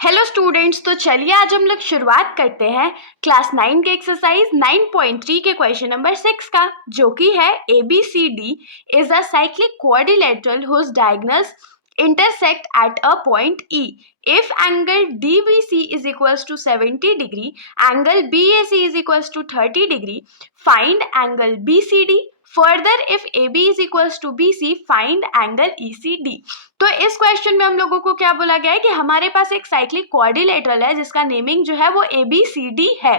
Hello students, तो चलिए आज हम लोग शुरुआत करते हैं क्लास 9 के एक्सरसाइज 9.3 के क्वेश्चन नंबर 6 का, जो कि है ABCD is a cyclic quadrilateral whose diagonals intersect at a point E. If angle DBC is equals to 70 degree, angle BAC is equals to 30 degree, find angle BCD. Further, if AB is equals to BC, find angle ECD. तो इस question में हम लोगों को क्या बोला गया है कि हमारे पास एक साइक्लिक क्वाड्रिलेटरल है जिसका नेमिंग जो है वो ABCD है,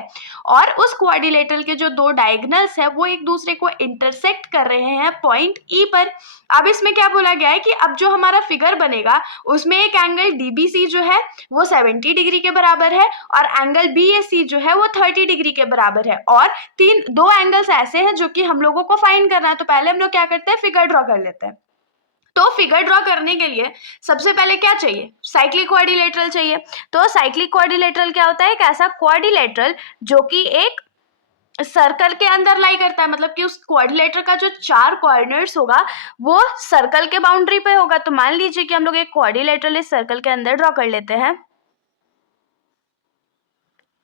और उस क्वाड्रिलेटरल के जो दो डायगोनल्स है वो एक दूसरे को इंटरसेक्ट कर रहे हैं पॉइंट E पर। अब इसमें क्या बोला गया है कि अब जो हमारा फिगर बनेगा उसमें एक एंगल DBC जो है वो 70 डिग्री के बराबर है और एंगल BAC जो है वो 30 डिग्री के बराबर है, और दो एंगल्स ऐसे हैं जो कि हम लोगों को फाइंड करना है। तो पहले हम लोग क्या करते हैं, फिगर ड्रॉ कर लेते हैं। तो फिगर ड्रॉ करने के लिए सबसे पहले क्या चाहिए, साइक्लिक क्वाड्रिलेटरल चाहिए। तो साइक्लिक क्वाड्रिलेटरल क्या होता है, एक ऐसा क्वाड्रिलेटरल जो कि एक सर्कल के अंदर लाई करता है, मतलब कि उस क्वाड्रिलेटरल का जो चार कॉर्नर्स होगा वो सर्कल के बाउंड्री पे होगा। तो मान लीजिए कि हम लोग एक क्वाड्रिलेटरल इस सर्कल के अंदर ड्रॉ कर लेते हैं।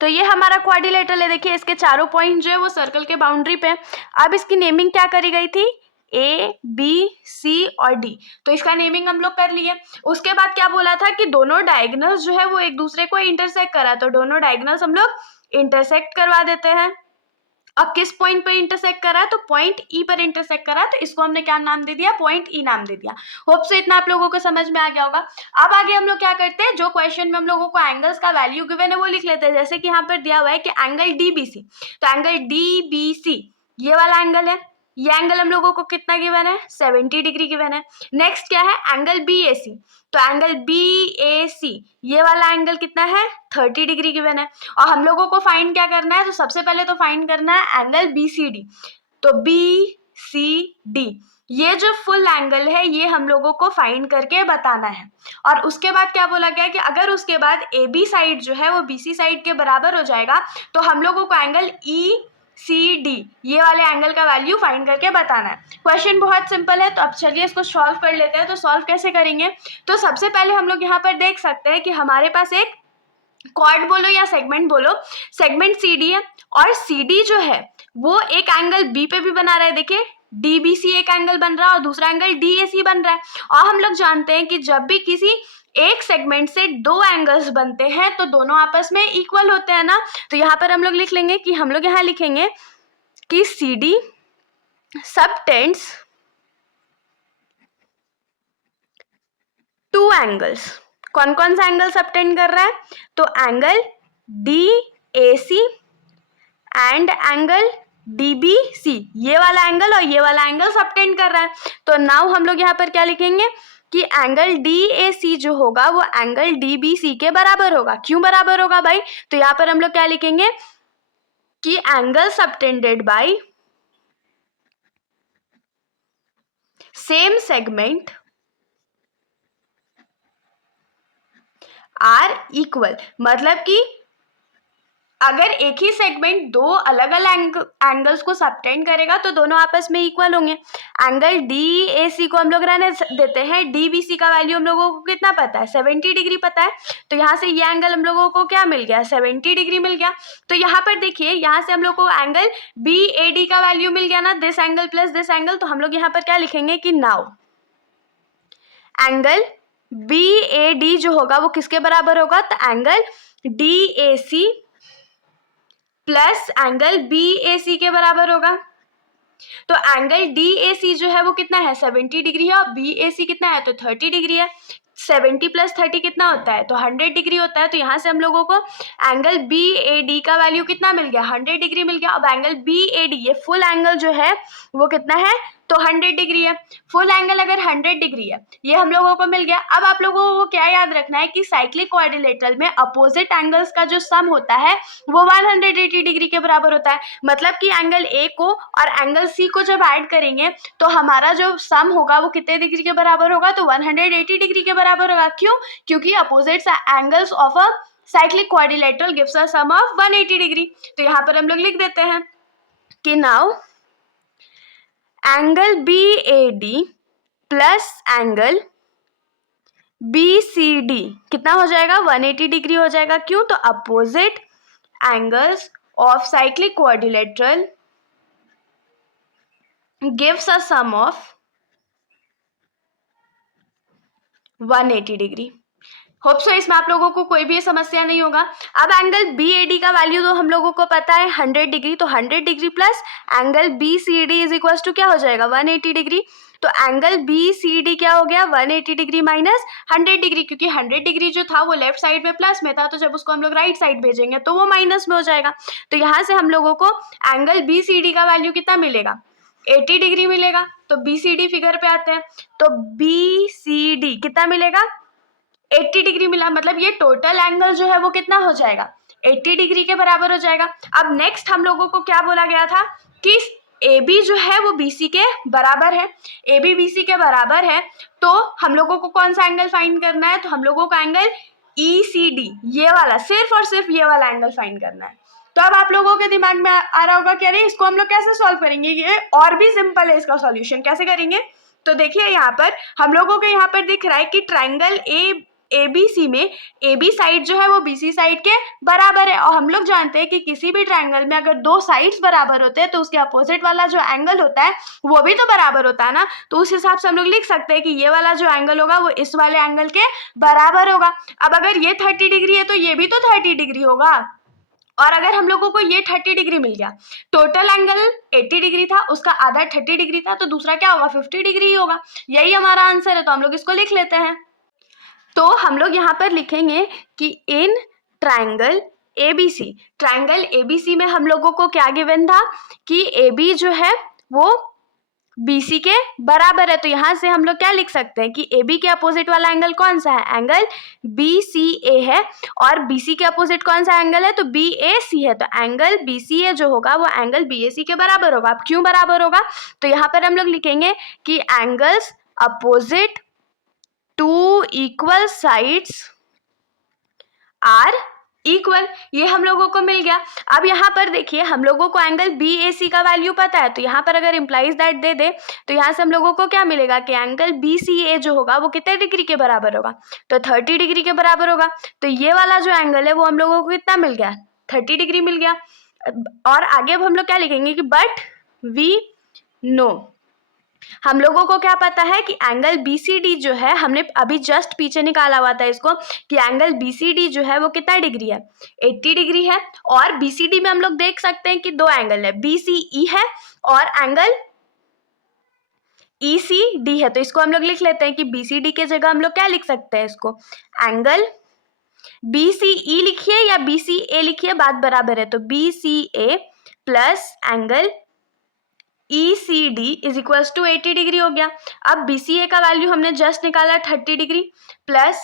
तो ये हमारा क्वाड्रिलेटरल है, देखिए इसके चारों पॉइंट जो है वो सर्कल के बाउंड्री पे। अब इसकी नेमिंग क्या करी गई थी, A, B, C और D। तो इसका नेमिंग हम लोग कर लिए। उसके बाद क्या बोला था कि दोनों डायगोनल्स जो है वो एक दूसरे को इंटरसेक्ट करा, तो दोनों डायगोनल्स हम लोग इंटरसेक्ट करवा देते हैं। अब किस पॉइंट पर इंटरसेक्ट करा है, तो पॉइंट E पर इंटरसेक्ट करा, तो इसको हमने क्या नाम दे दिया, पॉइंट E नाम दे दिया। होप से इतना आप लोगों को समझ में आ गया होगा। अब आगे हम लोग क्या करते हैं, जो क्वेश्चन में हम लोगों को एंगल्स का वैल्यू गिवन है वो लिख लेते हैं। जैसे कि यहाँ पर दिया हुआ है कि एंगल DBC, तो एंगल DBC ये वाला एंगल है, ये एंगल हम लोगों को कितना गिवन है, 70 डिग्री गिवन है। नेक्स्ट क्या है, एंगल BAC, तो एंगल BAC ये वाला एंगल कितना है, 30 डिग्री गिवन है। और हम लोगों को फाइंड क्या करना है, तो सबसे पहले तो फाइंड करना है एंगल BCD। तो BCD ये जो फुल एंगल है ये हम लोगों को फाइंड करके बताना है। और उसके बाद क्या बोला गया कि अगर उसके बाद AB साइड जो है वो BC साइड के बराबर हो जाएगा तो हम लोगों को एंगल ECD ये वाले एंगल का वैल्यू फाइंड करके बताना है। क्वेश्चन बहुत सिंपल है, तो अब चलिए इसको सॉल्व कर लेते हैं। तो सॉल्व कैसे करेंगे, तो सबसे पहले हम लोग यहाँ पर देख सकते हैं कि हमारे पास एक कॉर्ड बोलो या सेगमेंट बोलो, सेगमेंट CD है, और CD जो है वो एक एंगल B पे भी बना रहा है। देखिए DBC एक एंगल बन रहा है और दूसरा एंगल DAC बन रहा है। और हम लोग जानते हैं कि जब भी किसी एक सेगमेंट से दो एंगल्स बनते हैं तो दोनों आपस में इक्वल होते हैं ना। तो यहाँ पर हम लोग लिख लेंगे कि हम लोग यहाँ लिखेंगे कि CD सबटेंड्स टू एंगल्स। कौन कौन सा एंगल सबटेंड कर रहा है, तो angle DAC and angle DBC ये वाला एंगल और ये वाला एंगल सबटेंड कर रहा है। तो नाउ हम लोग यहाँ पर क्या लिखेंगे कि एंगल DAC जो होगा वो एंगल DBC के बराबर होगा। क्यों बराबर होगा भाई, तो यहाँ पर हम लोग क्या लिखेंगे कि angle subtended by same segment are equal. मतलब कि अगर एक ही सेगमेंट दो अलग अलग एंगल्स को सबटेंड करेगा तो दोनों आपस में इक्वल होंगे। एंगल DAC को हम लोग रहने देते हैं, DBC का वैल्यू हम लोगों को कितना पता है, 70 डिग्री पता है। तो यहाँ से ये एंगल हम लोगों को क्या मिल गया, 70 डिग्री मिल गया। तो यहाँ पर देखिए यहाँ से हम लोग को एंगल BAD का वैल्यू मिल गया ना, this angle plus this angle. तो हम लोग यहाँ पर क्या लिखेंगे कि नाउ एंगल BAD जो होगा वो किसके बराबर होगा, तो angle DAC plus angle BAC के बराबर होगा। तो एंगल DAC जो है वो कितना है, 70 डिग्री है, और BAC कितना है, तो 30 डिग्री है। 70 प्लस 30 कितना होता है, तो 100 डिग्री होता है। तो यहाँ से हम लोगों को एंगल BAD का वैल्यू कितना मिल गया, 100 डिग्री मिल गया। अब एंगल BAD ये फुल एंगल जो है वो कितना है, तो 100 डिग्री है। फुल एंगल अगर 100 डिग्री है ये हम लोगों को मिल गया। अब आप लोगों को क्या याद रखना है कि साइक्लिक क्वाड्रिलेटरल में अपोजिट एंगल्स का जो सम होता है वो 180 डिग्री के बराबर होता है। मतलब कि एंगल A को और एंगल C को जब ऐड करेंगे तो हमारा जो सम होगा वो कितने डिग्री के बराबर होगा, तो 180 डिग्री के बराबर होगा। क्यों, क्योंकि opposite angles of a cyclic quadrilateral gives a sum of 180 degree. तो यहाँ पर हम लोग लिख देते हैं कि now angle BAD plus angle BCD कितना हो जाएगा, 180 डिग्री हो जाएगा। क्यों, तो opposite angles of cyclic quadrilateral gives a sum of 180 degree. Hope so इसमें आप लोगों को कोई भी समस्या नहीं होगा। अब एंगल BAD का वैल्यू तो हम लोगों को पता है 100 डिग्री, तो 100 degree plus angle BCD is equal to क्या हो जाएगा, 180 डिग्री। तो एंगल BCD क्या हो गया, 180 डिग्री माइनस 100 डिग्री, क्योंकि 100 डिग्री जो था वो लेफ्ट साइड में प्लस में था, तो जब उसको हम लोग राइट साइड भेजेंगे तो वो माइनस में हो जाएगा। तो यहाँ से हम लोगों को एंगल BCD का वैल्यू कितना मिलेगा, 80 डिग्री मिलेगा। तो BCD फिगर पे आते हैं, तो BCD कितना मिलेगा, 80 डिग्री मिला। मतलब ये टोटल एंगल जो है वो कितना हो जाएगा, 80 डिग्री के बराबर हो जाएगा। अब नेक्स्ट हम लोगों को क्या बोला गया था कि AB जो है वो BC के बराबर है, AB BC के बराबर है, तो हम लोगों को कौन सा एंगल फाइंड करना है, तो हम लोगों का एंगल ECD, ये वाला, सिर्फ और सिर्फ ये वाला एंगल फाइंड करना है। तो अब आप लोगों के दिमाग में आ रहा होगा कि अरे इसको हम लोग कैसे सॉल्व करेंगे, ये और भी सिंपल है, इसका सॉल्यूशन कैसे करेंगे। तो देखिए यहाँ पर हम लोगों को यहाँ पर दिख रहा है कि ट्राइंगल ABC में AB साइड जो है वो BC साइड के बराबर है, और हम लोग जानते हैं कि किसी भी ट्राइंगल में अगर दो साइड्स बराबर होते हैं तो उसके अपोजिट वाला जो एंगल होता है वो भी तो बराबर होता है ना। तो उस हिसाब से हम लोग लिख सकते हैं कि ये वाला जो एंगल होगा वो इस वाले एंगल के बराबर होगा। अब अगर ये 30 डिग्री है तो ये भी तो 30 डिग्री होगा, और अगर हम लोगों को ये 30 डिग्री मिल गया, टोटल एंगल 80 डिग्री था, उसका आधा 30 डिग्री था, तो दूसरा क्या होगा, 50 डिग्री ही होगा। यही हमारा आंसर है, तो हम लोग इसको लिख लेते हैं। तो हम लोग यहाँ पर लिखेंगे कि इन ट्राइंगल ABC में हम लोगों को क्या गिवन था कि AB जो है वो BC के बराबर है। तो यहाँ से हम लोग क्या लिख सकते हैं कि AB के अपोजिट वाला एंगल कौन सा है, एंगल BCA है, और BC के अपोजिट कौन सा एंगल है, तो BAC है। तो एंगल BCA जो होगा वो एंगल BAC के बराबर होगा। अब क्यों बराबर होगा, तो यहाँ पर हम लोग लिखेंगे कि angles opposite to equal sides are equal, ये हम लोगों को मिल गया। अब यहाँ पर देखिए हम लोगों को एंगल BAC का वैल्यू पता है, तो यहाँ पर अगर इम्प्लाइज दैट दे दे तो यहाँ से हम लोगों को क्या मिलेगा कि एंगल BCA जो होगा वो कितने डिग्री के बराबर होगा, तो 30 डिग्री के बराबर होगा। तो ये वाला जो एंगल है वो हम लोगों को कितना मिल गया, 30 डिग्री मिल गया। और आगे अब हम लोग क्या लिखेंगे कि बट वी नो, हम लोगों को क्या पता है कि एंगल BCD जो है, हमने अभी जस्ट पीछे निकाला हुआ था इसको, कि एंगल BCD जो है वो कितना डिग्री है, 80 डिग्री है। और BCD में हम लोग देख सकते हैं कि दो एंगल है, BCE है और एंगल ECD है। तो इसको हम लोग लिख लेते हैं कि BCD के जगह हम लोग क्या लिख सकते हैं, इसको एंगल BCE लिखिए या BCA लिखिए, बात बराबर है। तो BCA plus angle ECD is equals to 80 degree हो गया। अब BCA का वैल्यू हमने जस्ट निकाला 30 degree plus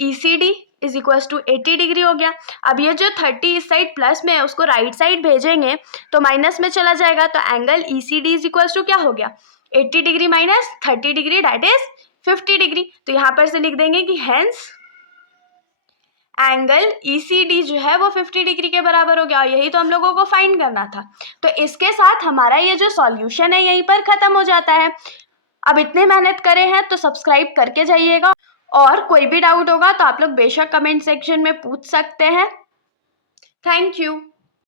ECD is equals to 80 degree हो गया। अब ये जो 30 इस साइड प्लस में है उसको राइट साइड भेजेंगे तो माइनस में चला जाएगा, तो angle ECD is equals to क्या हो गया, 80 degree minus 30 degree that is 50 degree. तो यहाँ पर से लिख देंगे कि हेंस एंगल ECD जो है वो 50 डिग्री के बराबर हो गया। यही तो हम लोगों को फाइंड करना था। तो इसके साथ हमारा ये जो सॉल्यूशन है यहीं पर खत्म हो जाता है। अब इतने मेहनत करे हैं तो सब्सक्राइब करके जाइएगा, और कोई भी डाउट होगा तो आप लोग बेशक कमेंट सेक्शन में पूछ सकते हैं। Thank you.